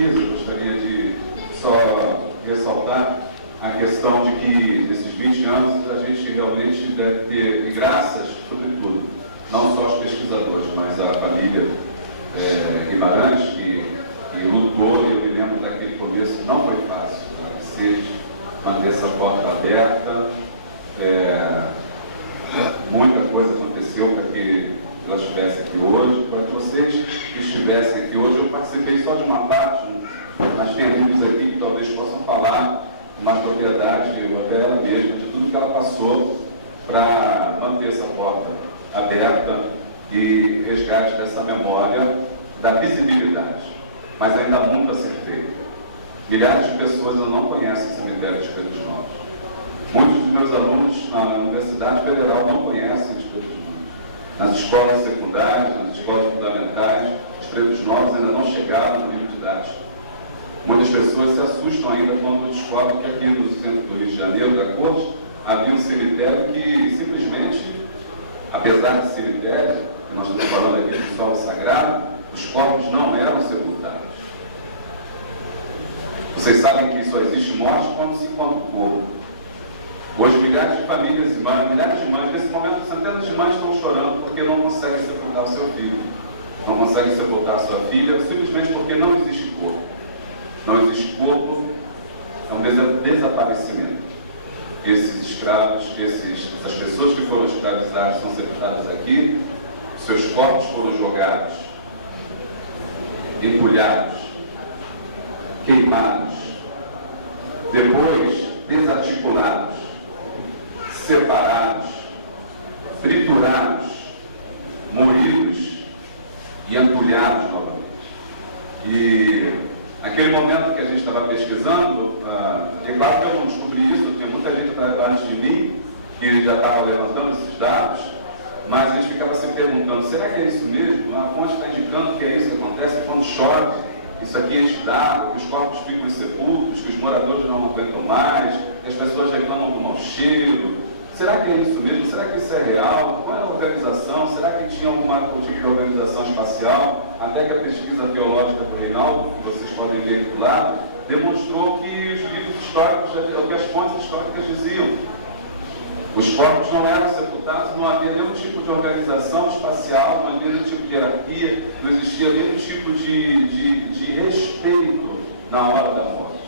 dias, eu gostaria de só ressaltar a questão de que nesses 20 anos a gente realmente deve ter, e graças, sobretudo, não só os pesquisadores, mas a família Guimarães, que lutou, e eu me lembro daquele começo, não foi fácil, manter essa porta aberta, muita coisa aconteceu para que ela estivesse aqui hoje, para que vocês estivessem aqui hoje. Eu participei só de uma parte, mas tem amigos aqui que talvez possam falar com mais propriedade, ou até ela mesma, de tudo que ela passou para manter essa porta aberta e resgate dessa memória, da visibilidade. Mas ainda há muito a ser feito. Milhares de pessoas ainda não conhecem o cemitério de Pretos Novos. Muitos dos meus alunos na Universidade Federal não conhecem os Pretos Novos. Nas escolas secundárias, nas escolas fundamentais, os Pretos Novos ainda não chegaram no livro didático. Muitas pessoas se assustam ainda quando descobrem que aqui no centro do Rio de Janeiro, da Corte, havia um cemitério que simplesmente, apesar de cemitério, que nós estamos falando aqui do solo sagrado, os corpos não eram sepultados. Vocês sabem que só existe morte quando se encontra o corpo. Hoje, milhares de famílias e mães, milhares de mães, nesse momento, centenas de mães estão chorando porque não conseguem sepultar o seu filho, não conseguem sepultar a sua filha, simplesmente porque não existe corpo. Não existe corpo, é um desaparecimento. Esses escravos, essas pessoas que foram escravizadas são sepultadas aqui, seus corpos foram jogados, empulhados, queimados, depois desarticulados, separados, triturados, moídos e empulhados novamente. E naquele momento que a gente estava pesquisando, é claro que eu não descobri isso, tinha muita gente antes de mim que já estava levantando esses dados, mas a gente ficava se perguntando, será que é isso mesmo? A fonte está indicando que é isso que acontece quando chove, isso aqui enche d'água, que os corpos ficam insepultos, que os moradores não aguentam mais, que as pessoas reclamam do mau cheiro. Será que é isso mesmo? Será que isso é real? Qual era a organização? Será que tinha algum tipo de organização espacial? Até que a pesquisa arqueológica do Reinaldo, que vocês podem ver aqui do lado, demonstrou que os livros históricos, o que as fontes históricas diziam. Os corpos não eram sepultados, não havia nenhum tipo de organização espacial, não havia nenhum tipo de hierarquia, não existia nenhum tipo de respeito na hora da morte.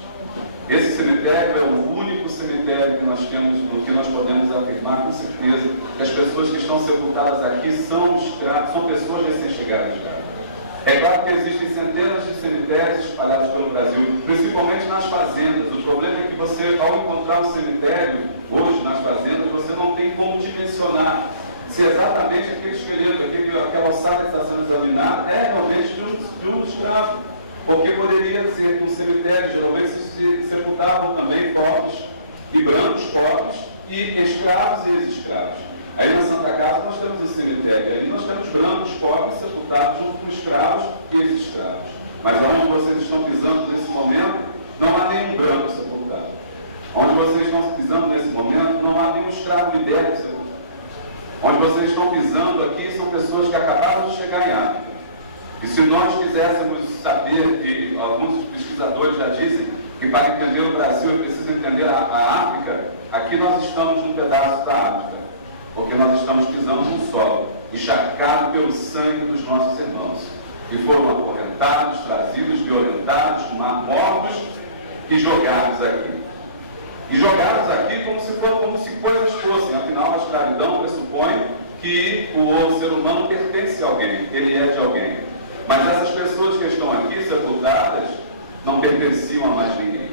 Esse cemitério é o único cemitério que nós temos, no que nós podemos afirmar com certeza que as pessoas que estão sepultadas aqui são escravos, são pessoas recém-chegadas já. É claro que existem centenas de cemitérios espalhados pelo Brasil, principalmente nas fazendas. O problema é que você, ao encontrar um cemitério, hoje nas fazendas, você não tem como dimensionar se exatamente aquele esqueleto, aquela ossada que está sendo examinada é realmente de um escravo. Porque poderia ser que um cemitério, geralmente se sepultavam também pobres e brancos pobres, e escravos e ex-escravos. Aí na Santa Casa nós temos esse cemitério, aí nós temos brancos pobres sepultados junto com escravos e ex-escravos. Mas onde vocês estão pisando nesse momento, não há nenhum branco sepultado. Onde vocês estão pisando nesse momento, não há nenhum escravo liberto sepultado. Onde vocês estão pisando aqui são pessoas que acabaram de chegar em África. E se nós quiséssemos saber, e alguns pesquisadores já dizem que para entender o Brasil é preciso entender a África, aqui nós estamos num pedaço da África, porque nós estamos pisando num solo, encharcado pelo sangue dos nossos irmãos, que foram acorrentados, trazidos, violentados, mortos e jogados aqui. E jogados aqui como se coisas fossem, afinal a escravidão pressupõe que o ser humano pertence a alguém, ele é de alguém. Mas essas pessoas que estão aqui sepultadas não pertenciam a mais ninguém.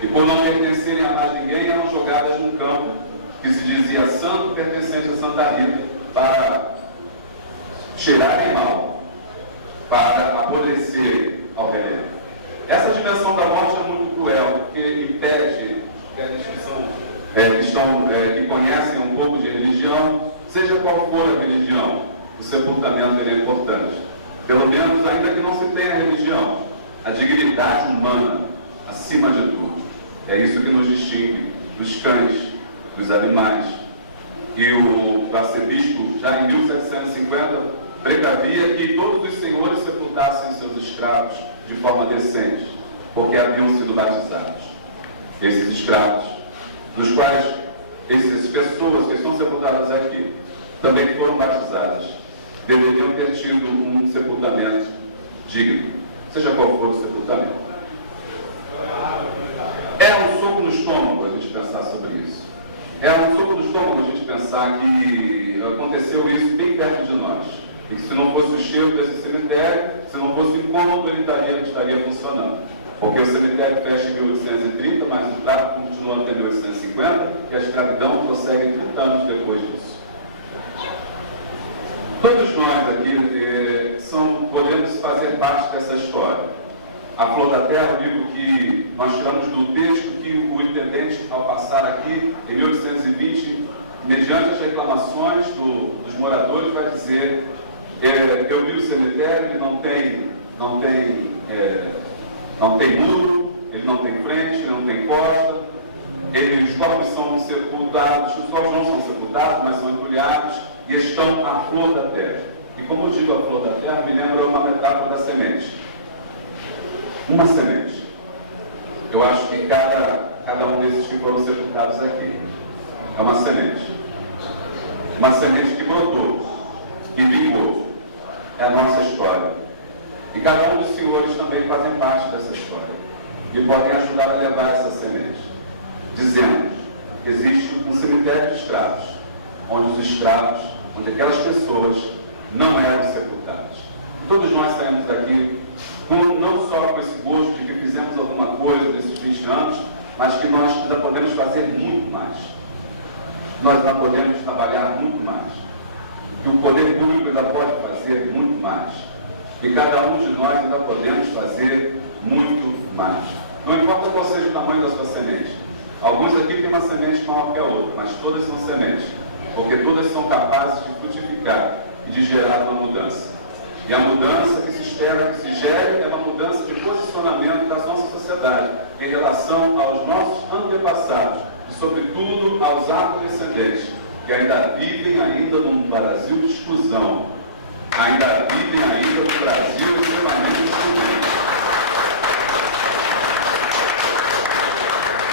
E por não pertencerem a mais ninguém, eram jogadas num campo que se dizia santo, pertencente a Santa Rita, para cheirarem mal, para apodrecerem ao relento. Essa dimensão da morte é muito cruel, porque impede que aqueles que conhecem um pouco de religião, seja qual for a religião, o sepultamento ele é importante. Pelo menos, ainda que não se tenha religião, a dignidade humana, acima de tudo. É isso que nos distingue dos cães, dos animais. E o arcebispo, já em 1750, precavia que todos os senhores sepultassem seus escravos de forma decente, porque haviam sido batizados. Esses escravos, nos quais essas pessoas que estão sepultadas aqui também foram batizadas, deveriam ter tido um sepultamento digno, seja qual for o sepultamento. É um soco no estômago a gente pensar sobre isso. É um soco no estômago a gente pensar que aconteceu isso bem perto de nós. E que se não fosse o cheiro desse cemitério, se não fosse o incômodo, ele estaria funcionando. Porque o cemitério fecha em 1830, mas o tráfico continua até 1850 e a escravidão prossegue 30 anos depois disso. Todos nós aqui podemos fazer parte dessa história. A Flor da Terra, o livro que nós tiramos do texto que o intendente, ao passar aqui em 1820, mediante as reclamações dos moradores, vai dizer: eu vi o cemitério, ele não tem muro, ele não tem frente, ele não tem porta, os corpos são sepultados, os corpos não são sepultados, mas são entulhados e estão à flor da terra. E como eu digo a flor da terra, me lembra uma metáfora da semente. Uma semente. Eu acho que cada um desses que foram sepultados aqui é uma semente. Uma semente que brotou, que vingou. É a nossa história. E cada um dos senhores também fazem parte dessa história. E podem ajudar a levar essa semente. Dizendo que existe um cemitério de escravos, onde aquelas pessoas não eram sepultadas. E todos nós saímos daqui não só com esse gosto de que fizemos alguma coisa nesses 20 anos, mas que nós ainda podemos fazer muito mais. Nós ainda podemos trabalhar muito mais. Que o poder público ainda pode fazer muito mais. E cada um de nós ainda podemos fazer muito mais. Não importa qual seja o tamanho da sua semente. Alguns aqui têm uma semente maior que a outra, mas todas são sementes. Porque todas são capazes de frutificar e de gerar uma mudança. E a mudança que se espera que se gere é uma mudança de posicionamento da nossa sociedade em relação aos nossos antepassados e, sobretudo, aos afrodescendentes, que ainda vivem num Brasil de exclusão, ainda vivem num Brasil extremamente excludente.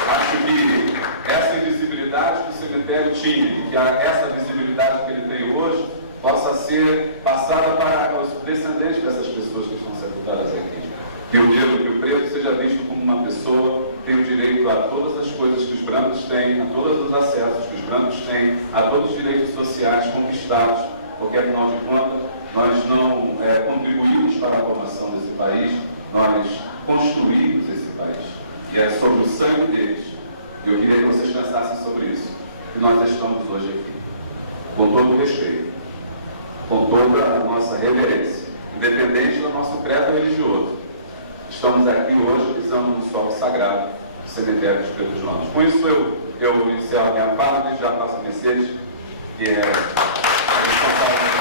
Acho que essa invisibilidade que o cemitério tinha e que essa visibilidade que ele tem hoje possa ser passada para os descendentes dessas pessoas que estão sepultadas aqui. Que o negro, que o preto seja visto como uma pessoa que tem o direito a todas as coisas que os brancos têm, a todos os acessos que os brancos têm, a todos os direitos sociais conquistados, porque afinal de contas nós não contribuímos para a formação desse país, nós construímos esse país. E é sobre o sangue deles. E eu queria que vocês pensassem sobre isso, que nós estamos hoje aqui, com todo o respeito, com toda a nossa reverência, independente do nosso credo religioso. Estamos aqui hoje pisando no solo sagrado do cemitério dos Pretos Novos. Com isso eu encerro a minha fala e já passo a Mercedes, que é a responsável